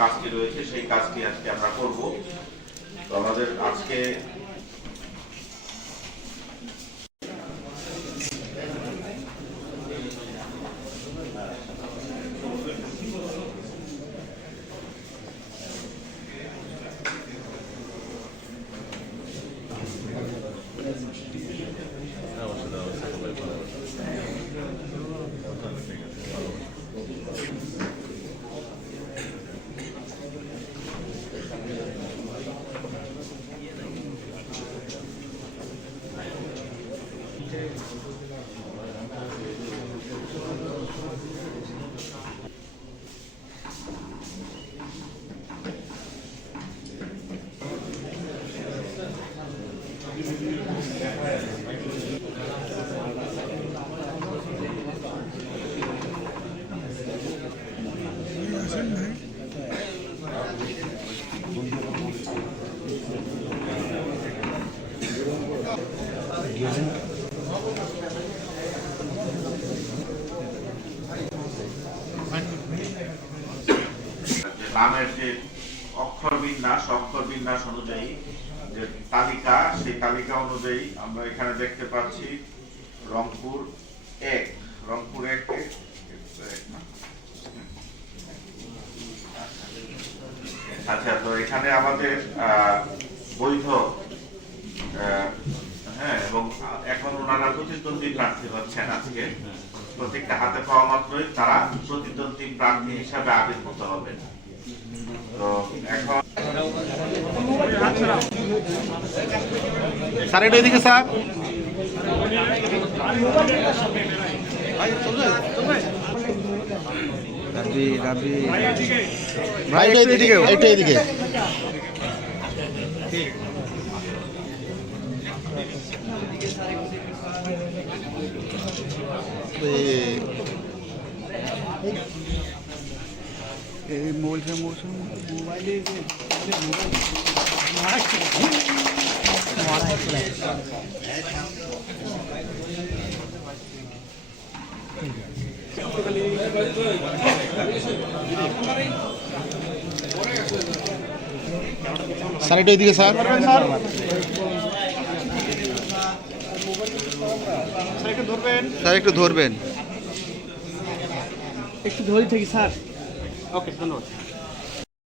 কাজটি রয়েছে সেই কাজটি আজকে আমরা করব। তো আমাদের আজকে নামের যে অক্ষর বিন্যাস অনুযায়ী যে তালিকা, সেই তালিকা অনুযায়ী আমরা এখানে দেখতে পাচ্ছি রংপুর 1 আচ্ছা। তো এখানে আমাদের বৈধ এবং এখন ওনারা প্রতিদ্বন্দ্বী প্রার্থী হচ্ছেন। আজকে প্রত্যেকটা হাতে পাওয়া মাত্রই তারা প্রতিদ্বন্দ্বী প্রার্থী হিসাবে আবির্ভূত হবেন। তো এখন স্যার এটা এদিকে স্যার, ভাই একটু এদিকে। এই মোবাইলে স্যার এটা এদিকে স্যার, স্যার একটু ধরবেন, একটু ধরে থাকি স্যার। ওকে, ধন্যবাদ।